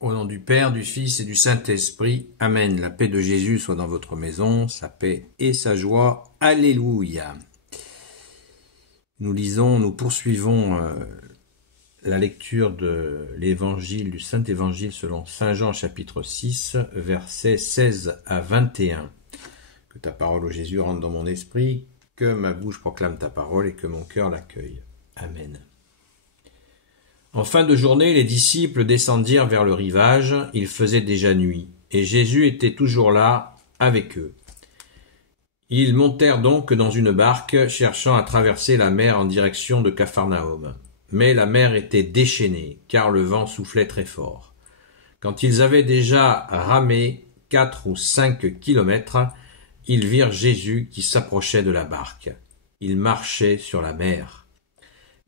Au nom du Père, du Fils et du Saint-Esprit. Amen. La paix de Jésus soit dans votre maison, sa paix et sa joie. Alléluia. Nous poursuivons la lecture de l'évangile, du Saint-Évangile selon Saint Jean chapitre 6, versets 16 à 21. Que ta parole, ô Jésus, rentre dans mon esprit, que ma bouche proclame ta parole et que mon cœur l'accueille. Amen. En fin de journée, les disciples descendirent vers le rivage, il faisait déjà nuit, et Jésus était toujours là, avec eux. Ils montèrent donc dans une barque, cherchant à traverser la mer en direction de Capharnaüm. Mais la mer était déchaînée, car le vent soufflait très fort. Quand ils avaient déjà ramé 4 ou 5 kilomètres, ils virent Jésus qui s'approchait de la barque. Il marchait sur la mer.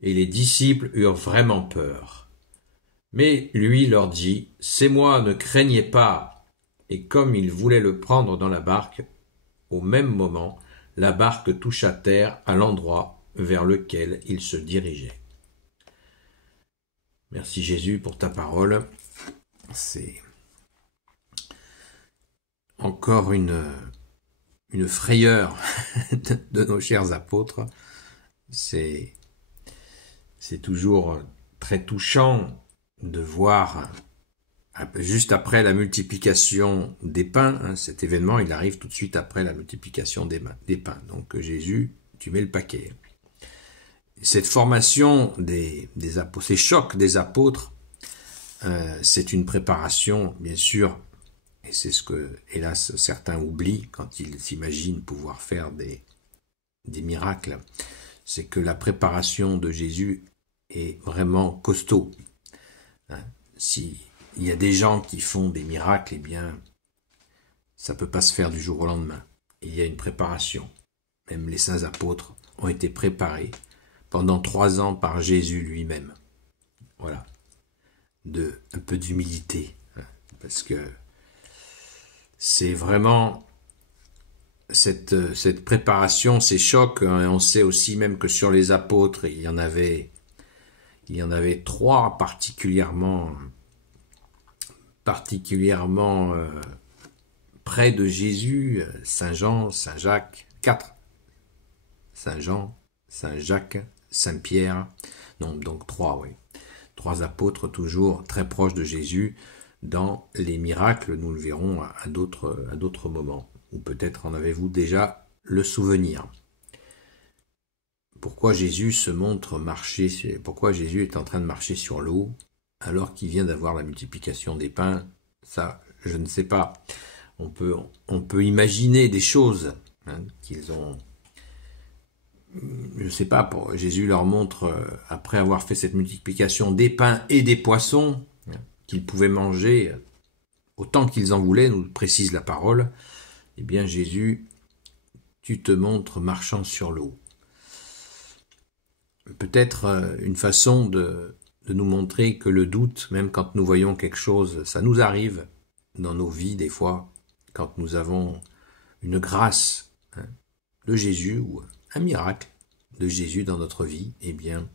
Et les disciples eurent vraiment peur. Mais lui leur dit, « C'est moi, ne craignez pas. » Et comme ils voulaient le prendre dans la barque, au même moment, la barque toucha terre à l'endroit vers lequel il se dirigeait. Merci Jésus pour ta parole. C'est encore une frayeur de nos chers apôtres. C'est toujours très touchant de voir, juste après la multiplication des pains, cet événement, il arrive tout de suite après la multiplication des pains. Donc Jésus, tu mets le paquet. Cette formation des apôtres, ces chocs des apôtres, c'est une préparation, bien sûr, et c'est ce que, hélas, certains oublient quand ils s'imaginent pouvoir faire des miracles. C'est que la préparation de Jésus est vraiment costaud. S'il y a des gens qui font des miracles, eh bien, ça peut pas se faire du jour au lendemain. Il y a une préparation. Même les saints apôtres ont été préparés pendant 3 ans par Jésus lui-même. Voilà. Un peu d'humilité. Parce que c'est vraiment cette préparation, ces chocs, on sait aussi même que sur les apôtres, il y en avait 3 particulièrement près de Jésus, Saint Jean, Saint Jacques, 4. Saint Jean, Saint Jacques, Saint Pierre, non, donc 3, oui. 3 apôtres toujours très proches de Jésus dans les miracles, nous le verrons à d'autres moments. Ou peut-être en avez-vous déjà le souvenir. Pourquoi Jésus pourquoi Jésus est en train de marcher sur l'eau alors qu'il vient d'avoir la multiplication des pains? Ça, je ne sais pas. On peut imaginer des choses qu'ils ont. Je ne sais pas. Jésus leur montre, après avoir fait cette multiplication des pains et des poissons, qu'ils pouvaient manger autant qu'ils en voulaient, nous précise la parole. Eh bien, Jésus, tu te montres marchant sur l'eau. Peut-être une façon de nous montrer que le doute, même quand nous voyons quelque chose, ça nous arrive dans nos vies des fois, quand nous avons une grâce de Jésus ou un miracle de Jésus dans notre vie, eh bien,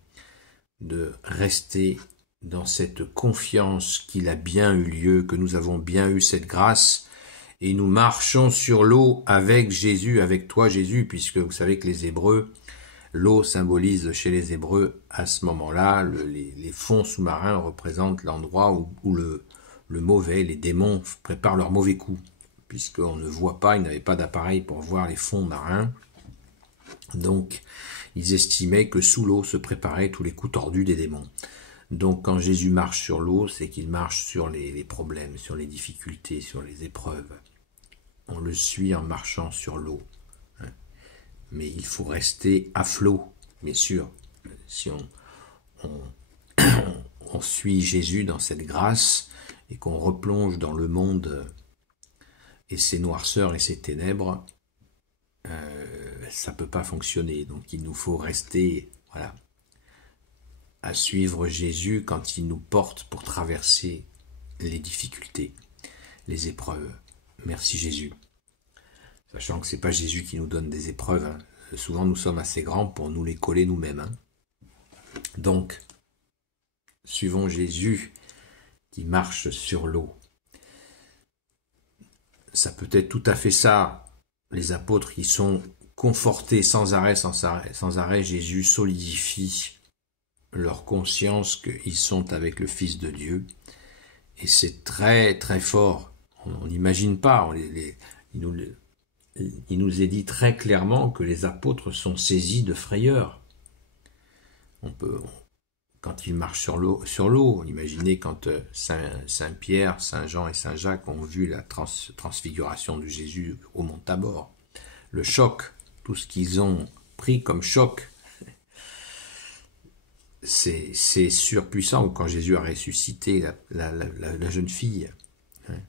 de rester dans cette confiance qu'il a bien eu lieu, que nous avons bien eu cette grâce, et nous marchons sur l'eau avec Jésus, avec toi Jésus, puisque vous savez que les Hébreux, l'eau symbolise chez les Hébreux, à ce moment-là, les fonds sous-marins représentent l'endroit où le mauvais, les démons préparent leur mauvais coup, puisqu'on ne voit pas, ils n'avaient pas d'appareil pour voir les fonds marins. Donc, ils estimaient que sous l'eau se préparaient tous les coups tordus des démons. Donc, quand Jésus marche sur l'eau, c'est qu'il marche sur les problèmes, sur les difficultés, sur les épreuves. On le suit en marchant sur l'eau. Mais il faut rester à flot, bien sûr. Si on suit Jésus dans cette grâce et qu'on replonge dans le monde et ses noirceurs et ses ténèbres, ça peut pas fonctionner. Donc il nous faut rester, à suivre Jésus quand il nous porte pour traverser les difficultés, les épreuves. Merci Jésus. Sachant que c'est pas Jésus qui nous donne des épreuves. Souvent nous sommes assez grands pour nous les coller nous-mêmes. Donc, suivons Jésus qui marche sur l'eau. Ça peut être tout à fait ça, les apôtres qui sont confortés sans arrêt, sans arrêt, Jésus solidifie leur conscience qu'ils sont avec le Fils de Dieu. Et c'est très très fort. On n'imagine pas. Il nous est dit très clairement que les apôtres sont saisis de frayeur. Quand ils marchent sur l'eau, imaginez quand Saint Pierre, Saint Jean et Saint Jacques ont vu la transfiguration de Jésus au mont Tabor. Le choc, tout ce qu'ils ont pris comme choc, c'est surpuissant. Ou quand Jésus a ressuscité la jeune fille, hein,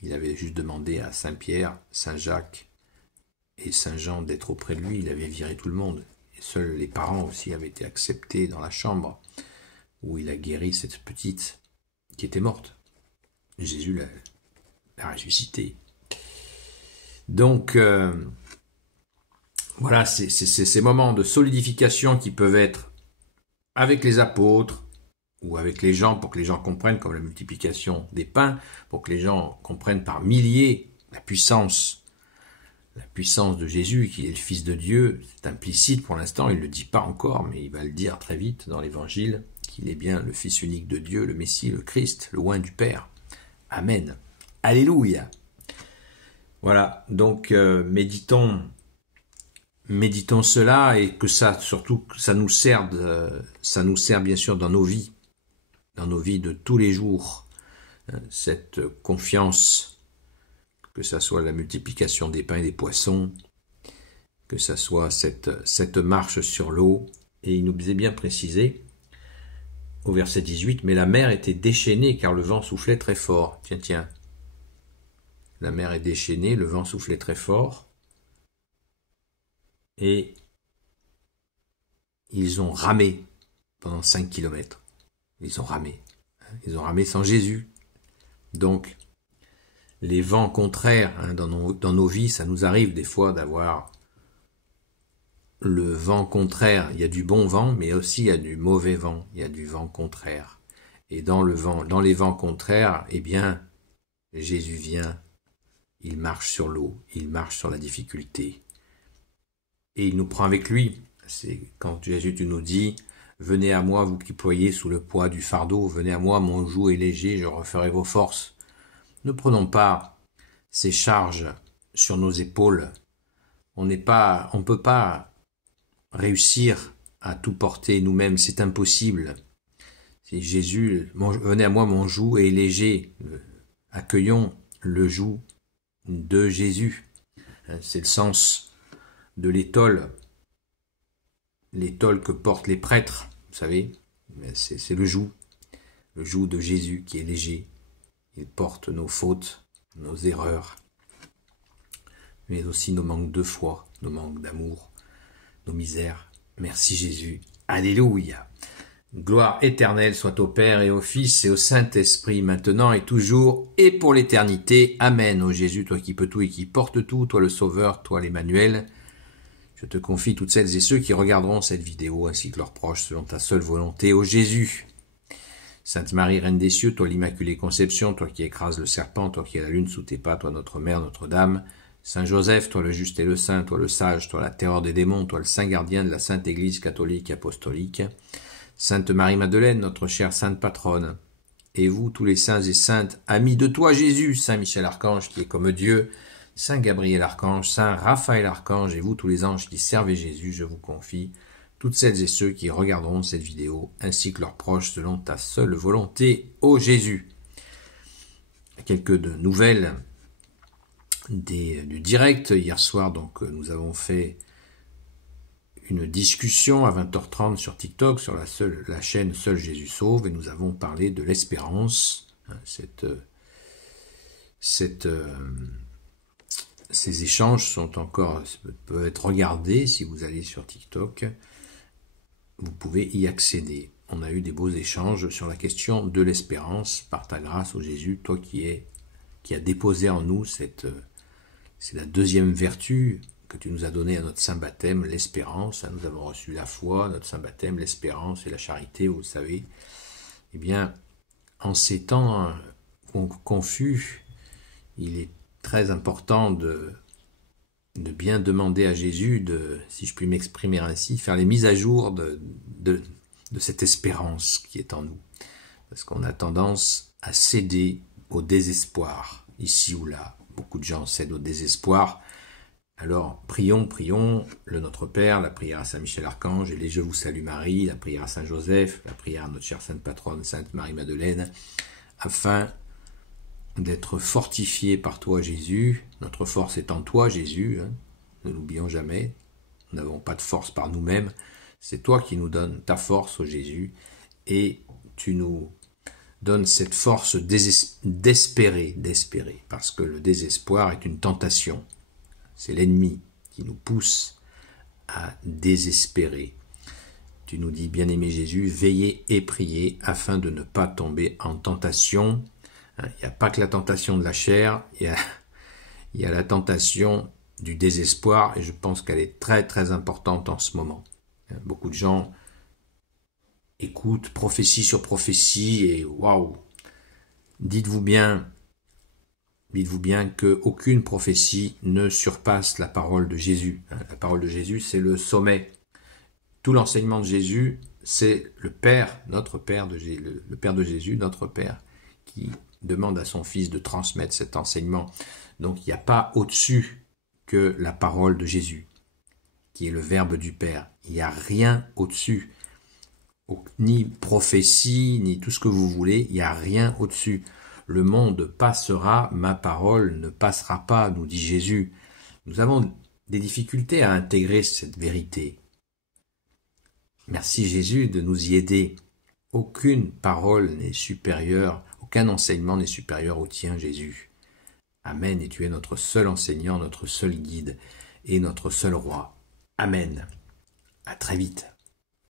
il avait juste demandé à Saint Pierre, Saint Jacques et Saint Jean d'être auprès de lui, il avait viré tout le monde. Et seuls les parents aussi avaient été acceptés dans la chambre où il a guéri cette petite qui était morte. Jésus l'a ressuscité. Donc, voilà, c'est ces moments de solidification qui peuvent être avec les apôtres ou avec les gens pour que les gens comprennent, comme la multiplication des pains, pour que les gens comprennent par milliers la puissance de Jésus, qui est le Fils de Dieu. C'est implicite pour l'instant, il ne le dit pas encore, mais il va le dire très vite dans l'Évangile, qu'il est bien le Fils unique de Dieu, le Messie, le Christ, le oint du Père. Amen. Alléluia. Voilà, donc méditons cela et que ça, surtout, ça nous sert bien sûr dans nos vies de tous les jours, cette confiance, que ça soit la multiplication des pains et des poissons, que ça soit cette marche sur l'eau. Et il nous est bien précisé au verset 18, mais la mer était déchaînée car le vent soufflait très fort. Tiens, la mer est déchaînée, le vent soufflait très fort, et ils ont ramé pendant 5 kilomètres. Ils ont ramé sans Jésus. Donc, les vents contraires, dans nos vies, ça nous arrive des fois d'avoir le vent contraire. Il y a du bon vent, mais aussi il y a du mauvais vent. Il y a du vent contraire. Et dans les vents contraires, eh bien, Jésus vient, il marche sur l'eau, il marche sur la difficulté. Et il nous prend avec lui. C'est quand Jésus nous dit, venez à moi, vous qui ployez sous le poids du fardeau, venez à moi, mon joug est léger, je referai vos forces. Ne prenons pas ces charges sur nos épaules. On ne peut pas réussir à tout porter nous-mêmes, c'est impossible. C'est Jésus, venez à moi, mon joug est léger. Accueillons le joug de Jésus. C'est le sens de l'étole que portent les prêtres, vous savez, c'est le joug de Jésus qui est léger. Il porte nos fautes, nos erreurs, mais aussi nos manques de foi, nos manques d'amour, nos misères. Merci Jésus. Alléluia. Gloire éternelle soit au Père et au Fils et au Saint-Esprit, maintenant et toujours et pour l'éternité. Amen. Ô Jésus, toi qui peux tout et qui portes tout, toi le Sauveur, toi l'Emmanuel, je te confie toutes celles et ceux qui regarderont cette vidéo ainsi que leurs proches selon ta seule volonté. Ô Jésus, Sainte Marie, Reine des cieux, toi l'Immaculée Conception, toi qui écrases le serpent, toi qui as la lune sous tes pas, toi notre Mère, Notre-Dame, Saint Joseph, toi le juste et le saint, toi le sage, toi la terreur des démons, toi le saint gardien de la Sainte Église catholique et apostolique, Sainte Marie-Madeleine, notre chère Sainte Patronne, et vous, tous les saints et saintes, amis de toi Jésus, Saint Michel Archange qui est comme Dieu, Saint Gabriel Archange, Saint Raphaël Archange, et vous, tous les anges qui servez Jésus, je vous confie toutes celles et ceux qui regarderont cette vidéo, ainsi que leurs proches, selon ta seule volonté, ô Jésus. Quelques nouvelles du direct. Hier soir, donc, nous avons fait une discussion à 20h30 sur TikTok, sur la chaîne Seul Jésus Sauve, et nous avons parlé de l'espérance, ces échanges peuvent être regardés si vous allez sur TikTok. Vous pouvez y accéder. On a eu des beaux échanges sur la question de l'espérance par ta grâce, ô Jésus, toi qui as déposé en nous c'est la deuxième vertu que tu nous as donnée à notre saint baptême, l'espérance. Nous avons reçu la foi, notre saint baptême, l'espérance et la charité, vous le savez. Eh bien, en ces temps confus, il est très important de bien demander à Jésus si je puis m'exprimer ainsi, faire les mises à jour de cette espérance qui est en nous. Parce qu'on a tendance à céder au désespoir, ici ou là. Beaucoup de gens cèdent au désespoir. Alors, prions le Notre Père, la prière à Saint Michel Archange, et les Je vous salue Marie, la prière à Saint Joseph, la prière à notre chère Sainte Patronne, Sainte Marie-Madeleine, afin d'être fortifiés par toi, Jésus. Notre force est en toi, Jésus, hein. Ne l'oublions jamais. Nous n'avons pas de force par nous-mêmes. C'est toi qui nous donnes ta force, ô Jésus, et tu nous donnes cette force d'espérer, parce que le désespoir est une tentation. C'est l'ennemi qui nous pousse à désespérer. Tu nous dis, bien-aimé Jésus, veillez et priez afin de ne pas tomber en tentation. Il n'y a pas que la tentation de la chair, il y a la tentation du désespoir, et je pense qu'elle est très très importante en ce moment. Beaucoup de gens écoutent prophétie sur prophétie, et waouh! Dites-vous bien qu'aucune prophétie ne surpasse la parole de Jésus. La parole de Jésus, c'est le sommet. Tout l'enseignement de Jésus, c'est le Père, notre Père, le Père de Jésus, notre Père, qui demande à son Fils de transmettre cet enseignement. Donc il n'y a pas au-dessus que la parole de Jésus, qui est le Verbe du Père. Il n'y a rien au-dessus. Ni prophétie, ni tout ce que vous voulez, il n'y a rien au-dessus. Le monde passera, ma parole ne passera pas, nous dit Jésus. Nous avons des difficultés à intégrer cette vérité. Merci Jésus de nous y aider. Aucune parole n'est supérieure, aucun enseignement n'est supérieur au tien, Jésus. Amen, et tu es notre seul enseignant, notre seul guide et notre seul roi. Amen. À très vite.